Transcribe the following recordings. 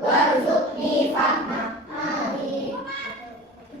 warzuqni fahma. Amin.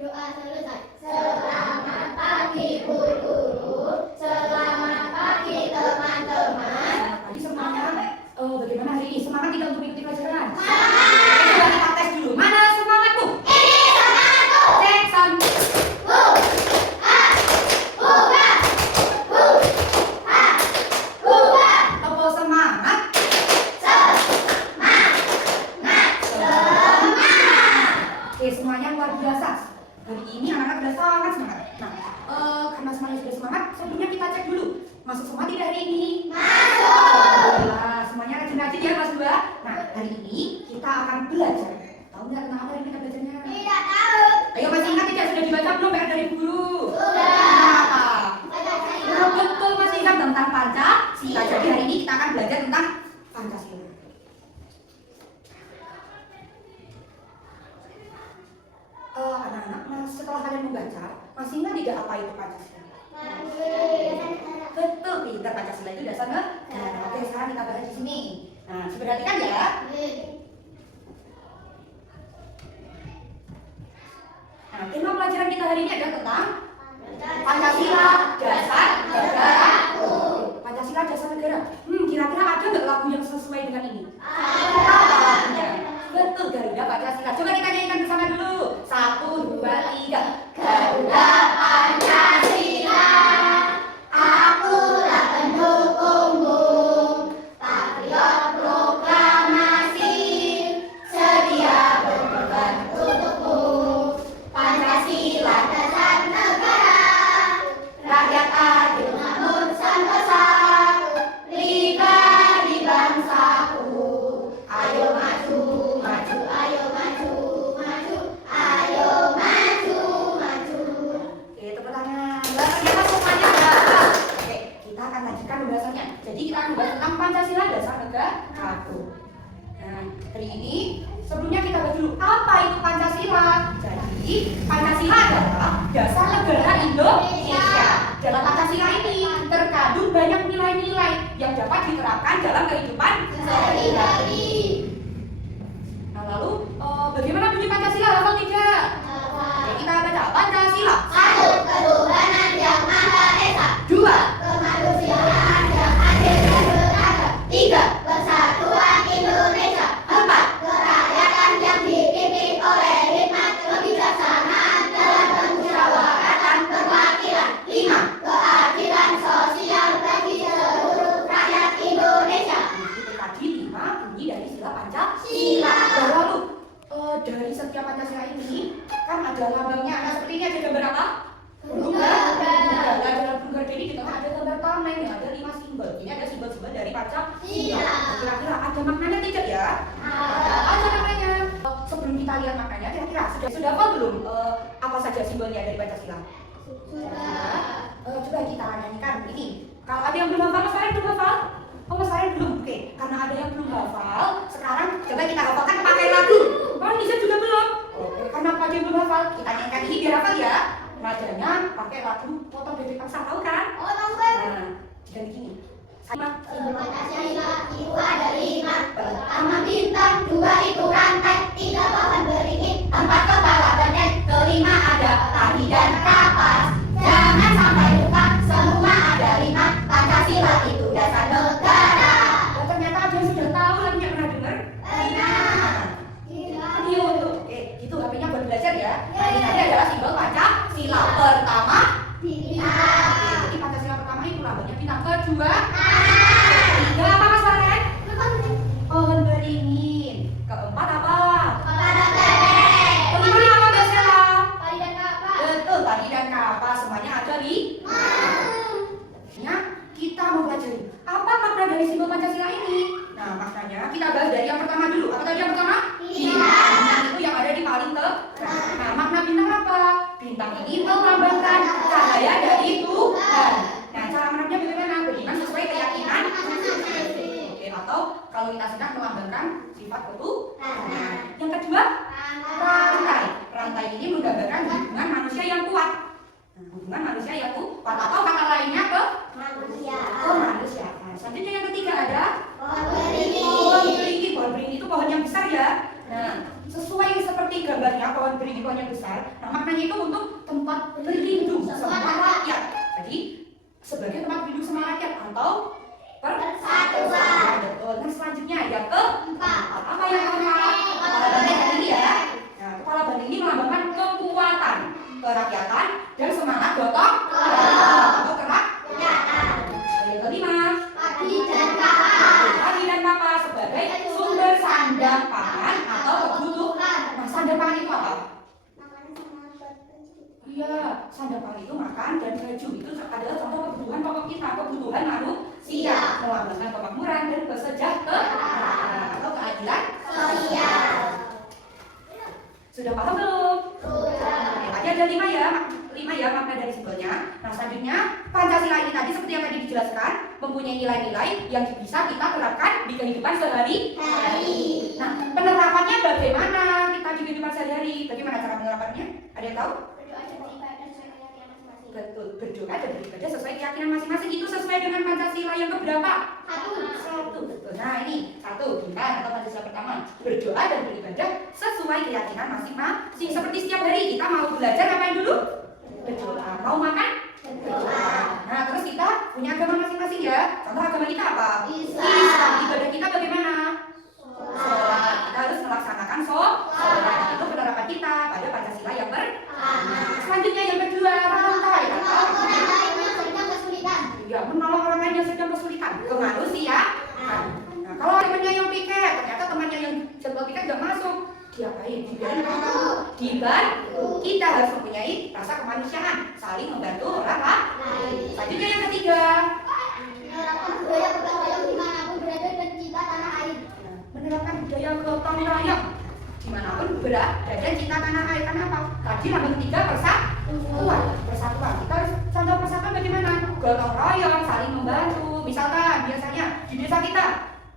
Doa selesai. Selamat pagi Bu Guru, selamat pagi teman-teman. Tadi semangat. Bagaimana hari ini? Semangat tidak untuk mengikuti pelajaran? Semangat. Coba kita tes dulu. Mana semangatmu? Ini semangatku. Cek sound. Bu, a, buka, bu, a, buka. Apa semangat? Semangat. Oke, semuanya luar biasa. Hari ini anak-anak sudah sangat semangat. Nah, karena semuanya sudah semangat, sebelumnya kita cek dulu. Masuk semua tidak hari ini? Masuk. Nah, semuanya rajin-rajin ya Mas 2. Nah, hari ini kita akan belajar. Tahu nggak tentang apa yang kita belajarnya? Tidak tahu. Ayo masih ingat tidak sudah dibaca belum PR dari guru? Sudah. Nah, betul masih ingat tentang Pancasila. Jadi hari ini kita akan belajar tentang Pancasila. Anak-anak, setelah kalian membaca, masih ingat tidak apa itu Pancasila? Betul, pintar. Pancasila itu dasar negara. Oke, sekarang kita bahas di sini. Nah, perhatikan ya. Nah, tema pelajaran kita hari ini adalah tentang Pancasila, dasar negaraku. Pancasila, dasar negara. Kira-kira ada nggak lagu yang sesuai dengan ini? Apa lagunya? Betul, Garuda Pancasila. Coba kita nyanyikan bersama dulu. 1, 2, 3. Garuda Pancasila, akulah pendukungmu, patriot proklamasi, sedia berkorban untukmu. Pancasila dasar negara, rakyat adil makmur sentosa, di bangsaku. Ayo maju, maju, ayo maju, maju, ayo maju, maju. Oke, tepuk tangan. Wah, ternyata semuanya sudah. Oke, kita akan lanjutkan pembahasannya. Jadi kita akan bahas tentang Pancasila, dasar negaraku. Nah, hari ini sebelumnya kita bahas dulu apa itu Pancasila. Jadi Pancasila adalah dasar negara Indonesia. Dalam Pancasila ini terkandung banyak nilai-nilai yang dapat diterapkan dalam kehidupan Sehari-hari. Nah, lalu bagaimana bunyi Pancasila? Hafal tidak? Oke, kita baca Pancasila. 1. Ketuhanan yang Maha Esa. 2. Kemanusiaan yang adil dan beradab. 3. Persatuan Indonesia. 4. Kerakyatan yang dipimpin oleh hikmat kebijaksanaan dalam permusyawaratan perwakilan. 5. Keadilan sosial bagi seluruh rakyat Indonesia. Itu tadi 5 bunyi dari sila Pancasila. Sila. Lalu dari setiap Pancasila ini kan ada lambangnya. Nah, seperti ini ada gambar apa? Burung gagak. Nah, dalam burung gagak ini di tengah ada gambar tameng yang ada 5 simbol. Ini ada simbol-simbol dari Pancasila. Nah, kira-kira ada maknanya tidak ya? Ada maknanya. Sebelum kita lihat maknanya, kira-kira sudah hafal belum apa saja simbolnya dari Pancasila? Coba kita nyanyikan ini. Kalau ada yang belum hafal, Mas Farhan belum hafal? Oh, Mas Farhan belum. Oke, karena ada yang belum hafal, sekarang coba kita hafalkan pakai lagu. Oh, Nisa juga belum. Oke, karena ada yang belum hafal, kita nyanyikan ini biar hafal ya. Nadanya pakai lagu Potong Bebek Paksa, tahu kan? Nah, jadi gini. Pancasila itu ada 5. Pertama bintang, 2 itu rantai, 3 pohon beringin, 4 kepala benteng, kelima ada tali dan kapas. Jangan sampai lupa, semua ada 5. Pancasila itu dasar negara. Oh, ternyata ada yang sudah tahu lagunya, pernah dengar? Video tuh. Oke, itu HP-nya buat belajar ya. Nah, ini tadi adalah simbol Pancasila. Pertama, Bintang. jadi Pancasila pertama itu lambangnya bintang. Kedua, ketiga apa Mas Farhan? Pohon beringin. Keempat apa? Kepala bebek. Kelima apa Mbak Sela? Tali dan kapas. Betul, tadi dan kapas semuanya ada di. Kita mau pelajari apa makna dari simbol Pancasila ini. Nah, maknanya kita bahas dari yang pertama dulu. Apa tadi yang pertama? Bintang. Itu yang ada di paling tengah. Nah, makna bintang apa? Bintang ini melambangkan cahaya dari Tuhan. Nah, cara menangnya bagaimana? Beriman sesuai keyakinan. Oke, atau kalau kita sedang melambangkan sifat ketuhanan. Yang kedua, rantai. Rantai ini menggambarkan hubungan manusia yang kuat. Nah, hubungan manusia yang kuat atau kata lainnya kemanusiaan. Selanjutnya yang ketiga ada Pohon beringin. pohon beringin. Pohon beringin itu pohon yang besar ya. Nah, sesuai seperti gambarnya pohon beringin pohon yang besar. Nah, maknanya itu untuk tempat berlindung semua rakyat. Jadi sebagai tempat berlindung semua rakyat atau persatuan. Betul. Nah, selanjutnya yang keempat. Apa yang keempat? Kepala Kepala banteng. banteng ini ya. Nah, kepala banteng ini melambangkan kekuatan, kerakyatan, dan semangat gotong atau kerak. Yang kelima, Padi dan kapal. padi dan kapal sebagai sumber sandang pangan atau kebutuhan. Nah, sandang pangan itu apa? Iya, sandang pangan itu makan dan baju. Itu adalah contoh kebutuhan pokok kita, kebutuhan manusia. Melambangkan kemakmuran dan kesejahteraan atau keadilan Sosial. Sudah paham belum? Sudah. Tadi ada 5 ya, 5 ya makna dari simbolnya. Nah, selanjutnya Pancasila ini tadi seperti yang tadi dijelaskan mempunyai nilai-nilai yang bisa kita terapkan di kehidupan sehari-hari. Nah, penerapannya bagaimana kita di kehidupan sehari-hari? Bagaimana cara penerapannya? Ada yang tahu? Betul, berdoa dan beribadah sesuai keyakinan masing-masing. Itu sesuai dengan Pancasila yang keberapa? Satu, betul. Nah, ini satu, bukan atau Pancasila pertama. Berdoa dan beribadah sesuai keyakinan masing-masing. Seperti setiap hari kita mau belajar ngapain dulu? Berdoa. Mau makan? Berdoa. Nah, terus kita punya agama masing-masing ya. Contoh agama kita apa? Islam. Ibadah kita bagaimana? Sholat. Kita harus melaksanakan sholat. Itu penerapan kita pada Pancasila yang pertama. Selanjutnya yang kedua, rantai atau Orang lain yang sedang kesulitan. ya, menolong orang lain yang sedang kesulitan, kemanusiaan. Nah, kalau temannya yang piket, ternyata temannya yang jago piket nggak masuk, diapain? Dibiarin apa? Dibantu. Kita harus mempunyai rasa kemanusiaan, saling membantu orang lain. Selanjutnya yang ketiga, Menerapkan budaya gotong royong dimanapun berada dan cinta tanah air. menerapkan budaya gotong royong dimanapun berada dan cinta tanah air. Kenapa? Tadi lambang ketiga persatuan. Kita harus contoh persatuan bagaimana? Gotong royong, saling membantu. Misalkan biasanya di desa kita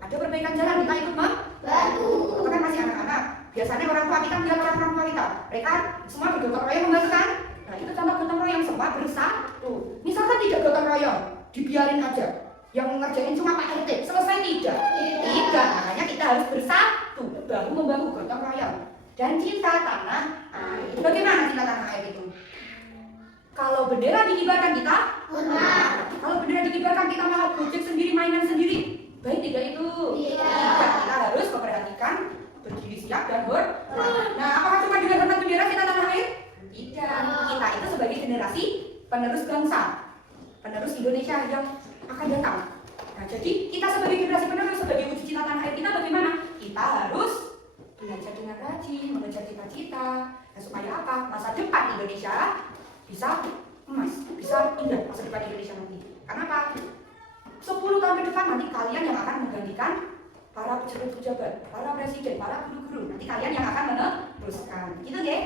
ada perbaikan jalan, kita ikut membantu. Itu kan masih anak-anak. Biasanya orang tua kita melihat orang tua kita, mereka semua bergotong royong membantu kan? Nah, itu contoh gotong royong, semua bersatu. Misalkan tidak gotong royong, dibiarin aja. Yang ngerjain cuma Pak RT, selesai tidak? Tidak, makanya kita harus bersatu, bahu membahu gotong royong dan cinta tanah air. Bagaimana cinta tanah air itu? Kalau bendera dikibarkan kita, kalau bendera dikibarkan kita malah gojek sendiri, mainan sendiri, baik tidak itu? Tidak, kita harus memperhatikan berdiri siap dan hormat. Nah, apakah cuma dengan hormat bendera cinta tanah air? Tidak, kita itu sebagai generasi penerus bangsa, penerus Indonesia yang akan datang. Nah, jadi kita sebagai generasi penerus, sebagai wujud cinta tanah air kita bagaimana? Kita harus belajar dengan rajin, mengejar cita-cita. Nah, supaya apa? Masa depan Indonesia bisa emas, bisa indah masa depan Indonesia nanti. Karena apa? 10 tahun ke depan nanti kalian yang akan menggantikan para pejabat-pejabat, para presiden, para guru-guru. Nanti kalian yang akan meneruskan. Gitu ya.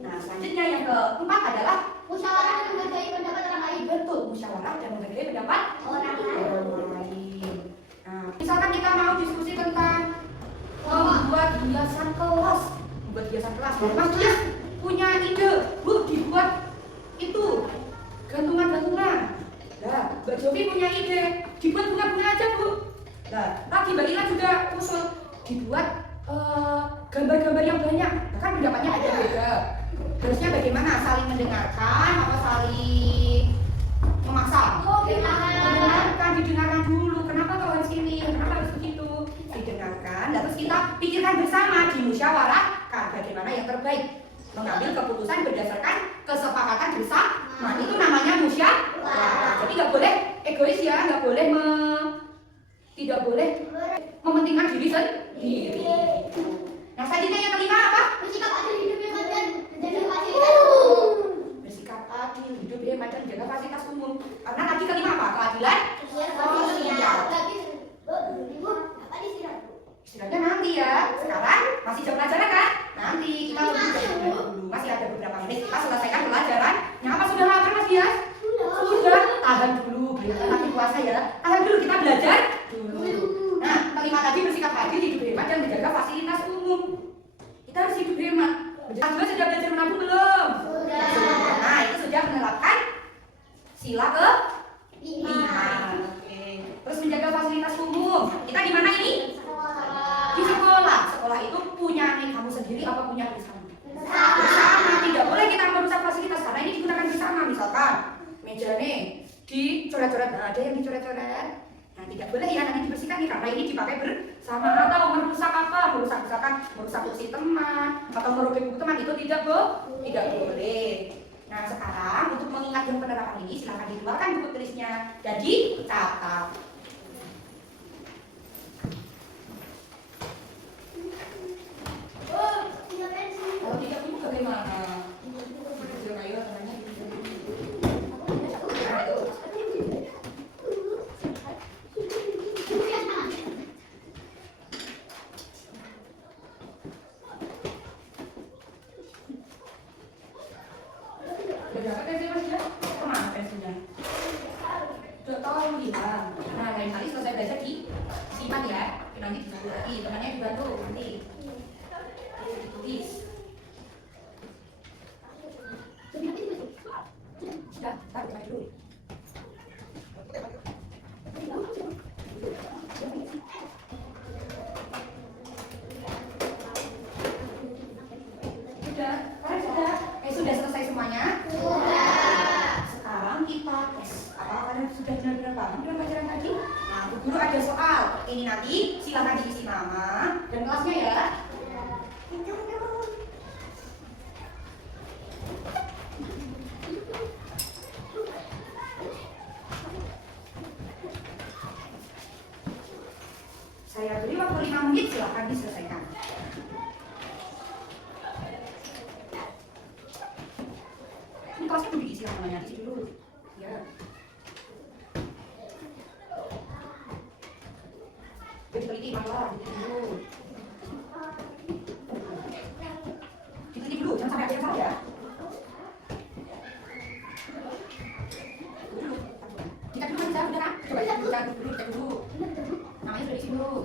Nah, selanjutnya yang keempat adalah Musyawarah dan menghargai pendapat orang lain. betul, musyawarah dan menghargai pendapat Orang lain. Nah, misalkan kita mau diskusi tentang membuat hiasan kelas, Mas Dias punya ide, Bu, dibuat itu gantungan-gantungan. Nah, Mbak Jovi punya ide, dibuat bunga-bunga aja, Bu. Nah, tadi Mbak Ila juga usul dibuat gambar-gambar yang banyak. Bahkan pendapatnya ada beda. Harusnya bagaimana? Saling mendengarkan atau saling memaksa? Didengarkan dulu. Kenapa kau harus ini? Kenapa harus begitu? Didengarkan, terus kita pikirkan bersama, dimusyawarahkan bagaimana yang terbaik. Mengambil keputusan berdasarkan kesepakatan bersama. Nah, itu namanya musyawarah. Jadi nggak boleh egois ya, nggak boleh tidak boleh mementingkan diri sendiri. Nah, selanjutnya yang kelima apa? bersikap adil hidup yang dan menjaga fasilitas. Bersikap adil, hidup hemat dan menjaga fasilitas umum. Karena tadi kelima apa? Keadilan sosial. Istilahnya nanti ya. Sekarang masih jam pelajaran kan? Nanti kita dulu. Masih ada beberapa menit kita selesaikan pelajaran. Yang apa sudah lapar Mas Dias? Sudah. Tahan dulu. Berikan lagi puasa ya. Tahan dulu, kita belajar dulu. Nah, kelima tadi bersikap adil, hidup hemat dan menjaga fasilitas umum. Kita harus hidup hemat. Mas Dias sudah belajar menabung belum? Sudah. Nah, itu sudah menerapkan sila ke 5. Oke. Terus menjaga fasilitas umum. Kita di mana ini? Di sekolah. Sekolah itu punya sendiri apa punya bersama? Bersama. Tidak boleh kita merusak fasilitas karena ini digunakan bersama. Misalkan meja nih dicoret-coret, nah, ada yang dicoret-coret. Nah, tidak boleh ya nanti dibersihkan nih karena ini dipakai bersama. Atau merusak apa? Merusak misalkan merusak kursi teman atau merobek buku teman, itu tidak boleh. Nah, sekarang untuk mengingat yang penerapan ini silahkan dikeluarkan buku tulisnya dan dicatat. Kalau tidak punya bagaimana? Ayo tangannya berapa pensil Mas ya? Kemana pensilnya? Udah tahu hilang. Nah, lain kali selesai belajar disimpan ya. Nanti dibantu lagi, temannya dibantu nanti. Ditulis. Sudah, taruh dulu. Sudah selesai semuanya? Sudah. Sekarang kita tes. Apakah kalian sudah benar-benar paham dengan pelajaran tadi? Nah, Bu Guru ada soal. Ini nanti silakan diisi nama dan kelasnya ya. Saya beri waktu 5 menit, silakan diselesaikan. Ini kelasnya udah diisi namanya, diisi dulu. Ya. Jadi teliti, masalah, diteliti dulu. Diteliti dulu, jangan sampai ada yang salah ya. Dulu. Jika dulu bisa, udah kan? Coba cek dulu. Namanya sudah diisi dulu.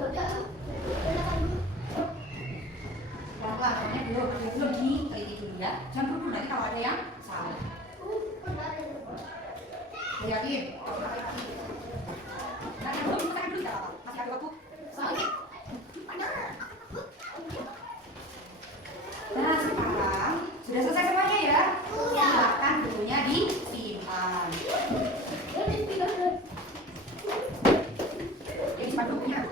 Pelan-pelan, namanya belum diteliti dulu ya. Jangan dulu, nanti kalau ada yang salah. Yakin? Nah, belum kita dulu ya, masih ada waktu. Nah, sekarang sudah selesai semuanya ya. Silakan bukunya disimpan. Simpan bukunya.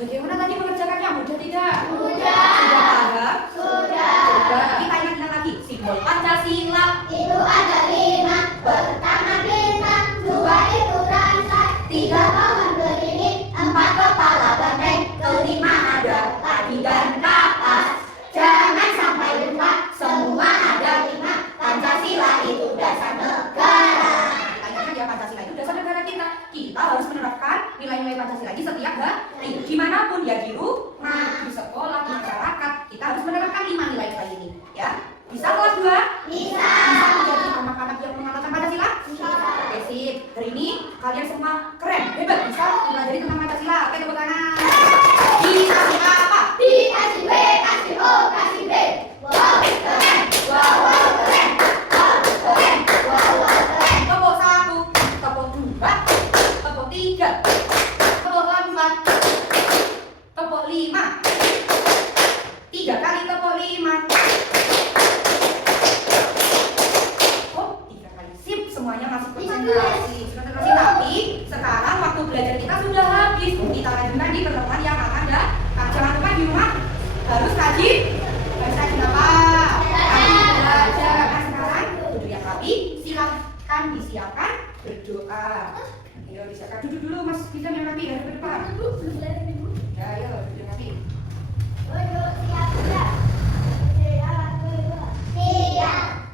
Bagaimana tadi mengerjakannya? Mudah tidak? Mudah. Sudah paham? Sudah. Coba kita ingat lagi. Simbol Pancasila Itu ada 5. Pertama bintang, 2 itu rantai, 3 pohon beringin, 4 kepala banteng, kelima ada tadi dan kapas. Jangan sampai lupa, semua ada 5. Pancasila itu dasar negara. Kita ya Pancasila itu dasar negara kita. Kita harus menerapkan nilai-nilai Pancasila di setiap hari. Dimanapun ya, di rumah, di sekolah, di masyarakat, kita harus menerapkan 5 nilai-nilai ini. Ya, bisa kelas 2? Bisa. Menjadi anak-anak yang mengamalkan Pancasila? Bisa. Oke, sip. Hari ini kalian semua keren, hebat, bisa mempelajari tentang Pancasila. Oke, tepuk tangan. Dikasih apa? Dikasih B, kasih O, kasih B. Wow, keren. Wow, wow, keren. Wow, keren. Wow, wow, keren. Tepuk 1, tepuk 2, tepuk 3, tepuk 4, tepuk 5. 3 kali tepuk 5. Oh, 3 kali. Sip, semuanya masuk konsentrasi. Tapi sekarang waktu belajar kita sudah habis. Kita lanjutkan di pertemuan yang akan datang. Jangan lupa di rumah harus rajin. Harus rajin apa? Rajin belajar. Nah, sekarang duduk yang rapi. Silahkan disiapkan berdoa. Ayo disiapkan. Duduk dulu Mas Bizam yang rapi. Dari depan. Ya, ayo duduk yang rapi. Duduk siap siap. Siap.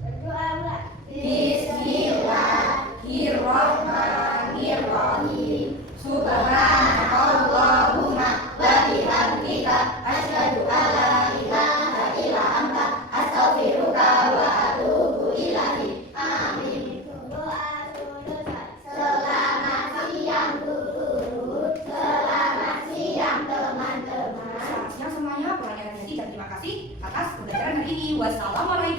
Berdoa pula. Bismillahirrahmanirrahim. Subhanakallahumma wa bihamdika asyhadu an la ilaha illa anta astaghfiruka wa atubu ilaik. Amin. Doa lulusan. Selamat siang guru. Selamat siang teman-teman. Selamat siang semuanya. Kurang lebih dan terima kasih atas pembelajaran hari ini. Wassalamualaikum.